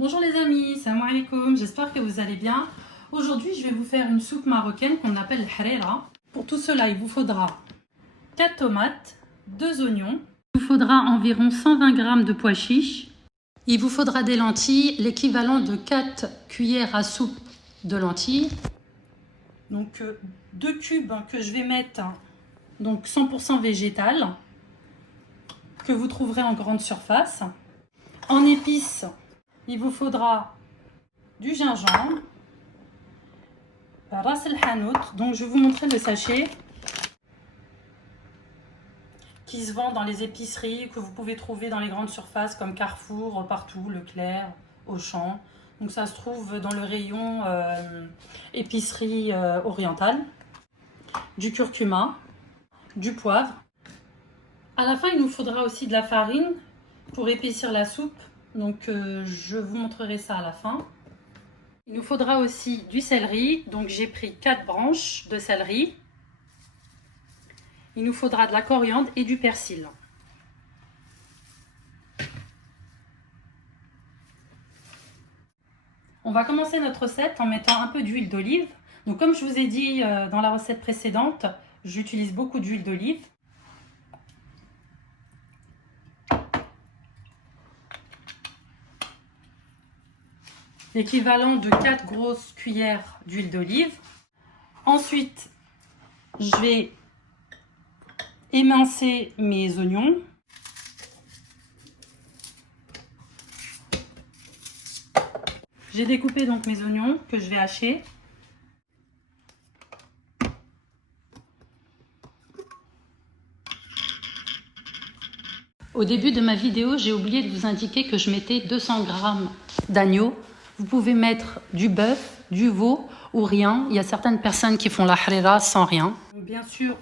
Bonjour les amis, salam alaikum, j'espère que vous allez bien. Aujourd'hui, je vais vous faire une soupe marocaine qu'on appelle harira. Pour tout cela, il vous faudra 4 tomates, 2 oignons. Il vous faudra environ 120 g de pois chiches. Il vous faudra des lentilles, l'équivalent de 4 cuillères à soupe de lentilles. Donc 2 cubes que je vais mettre, donc 100% végétal, que vous trouverez en grande surface. En épices, il vous faudra du gingembre, ras el hanout, donc je vais vous montrer le sachet qui se vend dans les épiceries, que vous pouvez trouver dans les grandes surfaces comme Carrefour, partout, Leclerc, Auchan. Donc ça se trouve dans le rayon épicerie orientale. Du curcuma, du poivre. À la fin, il nous faudra aussi de la farine pour épaissir la soupe. Donc je vous montrerai ça à la fin. Il nous faudra aussi du céleri. Donc j'ai pris 4 branches de céleri. Il nous faudra de la coriandre et du persil. On va commencer notre recette en mettant un peu d'huile d'olive. Donc comme je vous ai dit dans la recette précédente, j'utilise beaucoup d'huile d'olive. L'équivalent de 4 grosses cuillères d'huile d'olive. Ensuite, je vais émincer mes oignons. J'ai découpé donc mes oignons que je vais hacher. Au début de ma vidéo, j'ai oublié de vous indiquer que je mettais 200 g d'agneau. Vous pouvez mettre du bœuf, du veau ou rien. Il y a certaines personnes qui font la harira sans rien. Donc, bien sûr,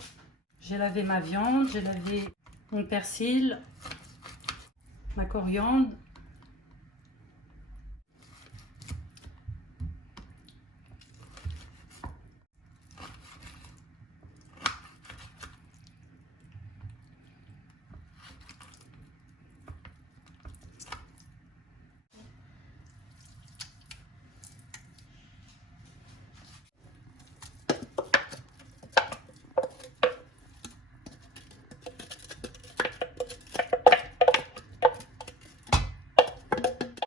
j'ai lavé ma viande, j'ai lavé mon persil, ma coriandre.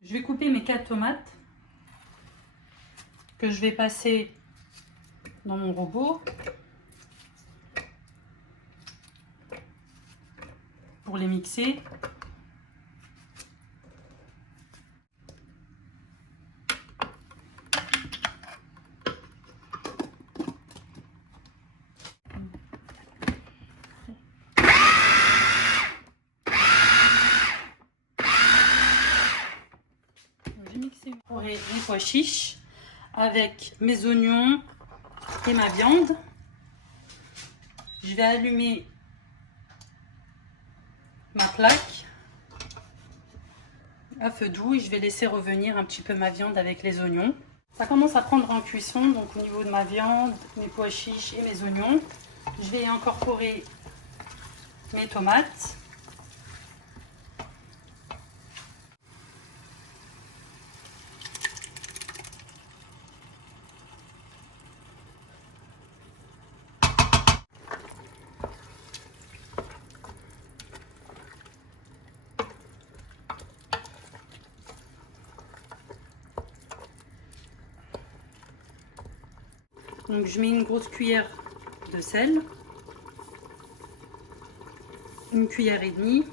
Je vais couper mes 4 tomates que je vais passer dans mon robot pour les mixer. J'ai mixé mes pois chiches avec mes oignons et ma viande. Je vais allumer ma plaque à feu doux et je vais laisser revenir un petit peu ma viande avec les oignons. Ça commence à prendre en cuisson, donc au niveau de ma viande, mes pois chiches et mes oignons, je vais incorporer mes tomates. Donc je mets une grosse cuillère de sel, une cuillère et demie, une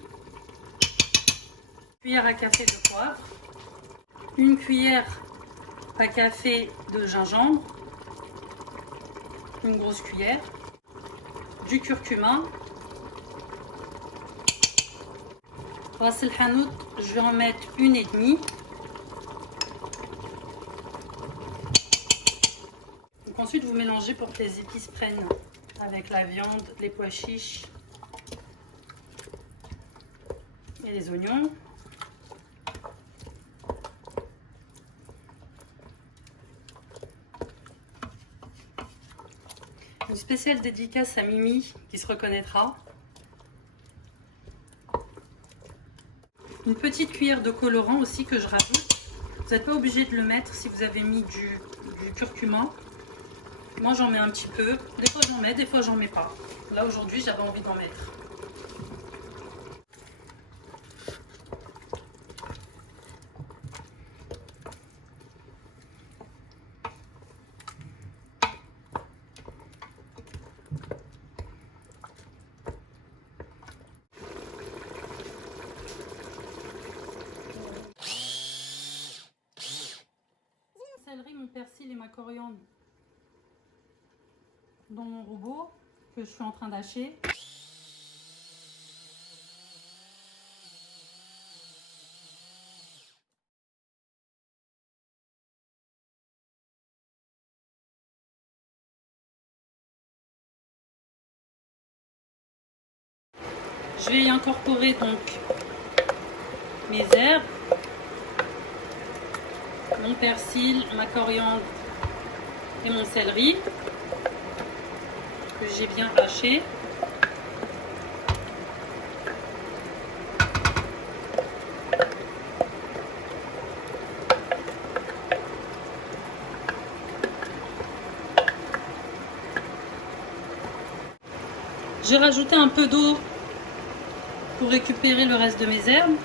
cuillère à café de poivre, une cuillère à café de gingembre, une grosse cuillère, du curcuma, ras el hanout, je vais en mettre une et demie. Ensuite, vous mélangez pour que les épices prennent avec la viande, les pois chiches et les oignons. Une spéciale dédicace à Mimi qui se reconnaîtra. Une petite cuillère de colorant aussi que je rajoute Vous n'êtes pas obligé de le mettre si vous avez mis du curcuma. Moi j'en mets un petit peu. Des fois j'en mets, des fois j'en mets pas. Là aujourd'hui j'avais envie d'en mettre. Céleri, mon persil et ma coriandre dans mon robot que je suis en train d'hacher. Je vais y incorporer donc mes herbes, mon persil, ma coriandre et mon céleri que j'ai bien haché. J'ai rajouté un peu d'eau pour récupérer le reste de mes herbes.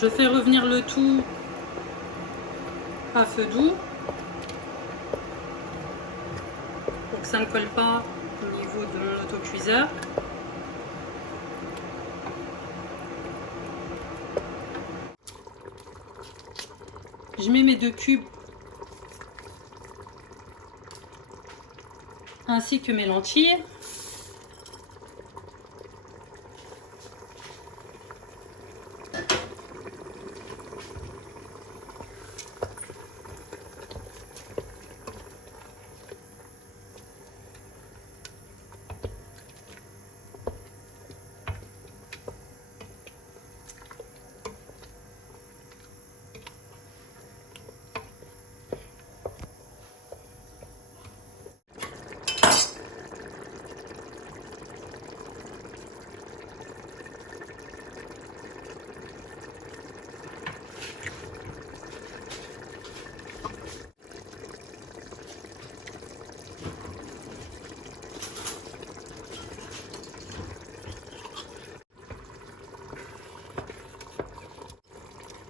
Je fais revenir le tout à feu doux pour que ça ne colle pas au niveau de mon autocuiseur. Je mets mes 2 cubes ainsi que mes lentilles.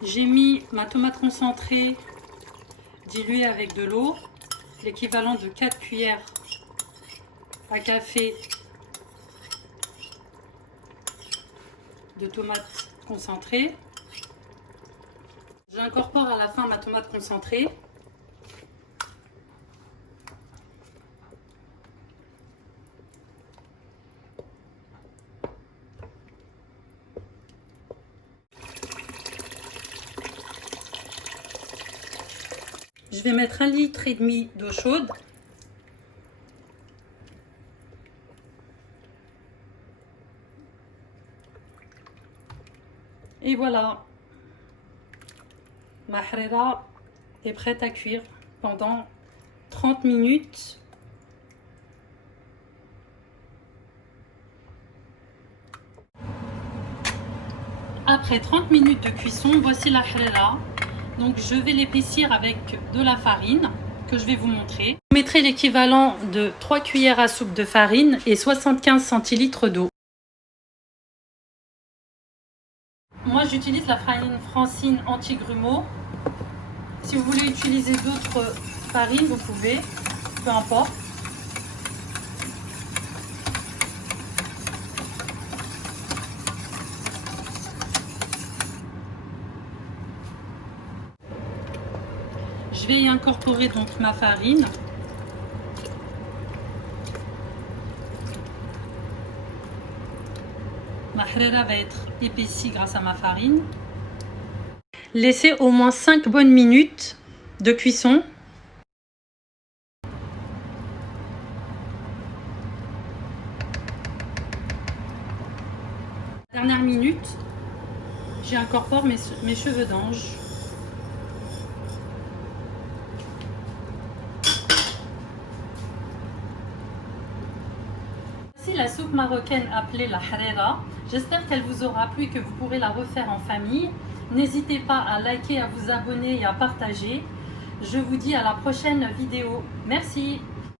J'ai mis ma tomate concentrée diluée avec de l'eau, l'équivalent de 4 cuillères à café de tomate concentrée. J'incorpore à la fin ma tomate concentrée. Je vais mettre 1,5 litre d'eau chaude. Et voilà, ma harira est prête à cuire pendant 30 minutes. Après 30 minutes de cuisson, voici la harira. Donc je vais l'épaissir avec de la farine que je vais vous montrer. Vous mettrez l'équivalent de 3 cuillères à soupe de farine et 75 centilitres d'eau. Moi j'utilise la farine Francine anti-grumeaux. Si vous voulez utiliser d'autres farines, vous pouvez, peu importe. Je vais y incorporer donc ma farine. Ma harira va être épaissie grâce à ma farine. Laissez au moins 5 bonnes minutes de cuisson. Dernière minute, j'y incorpore mes cheveux d'ange. Voici la soupe marocaine appelée la harira. J'espère qu'elle vous aura plu et que vous pourrez la refaire en famille. N'hésitez pas à liker, à vous abonner et à partager. Je vous dis à la prochaine vidéo. Merci.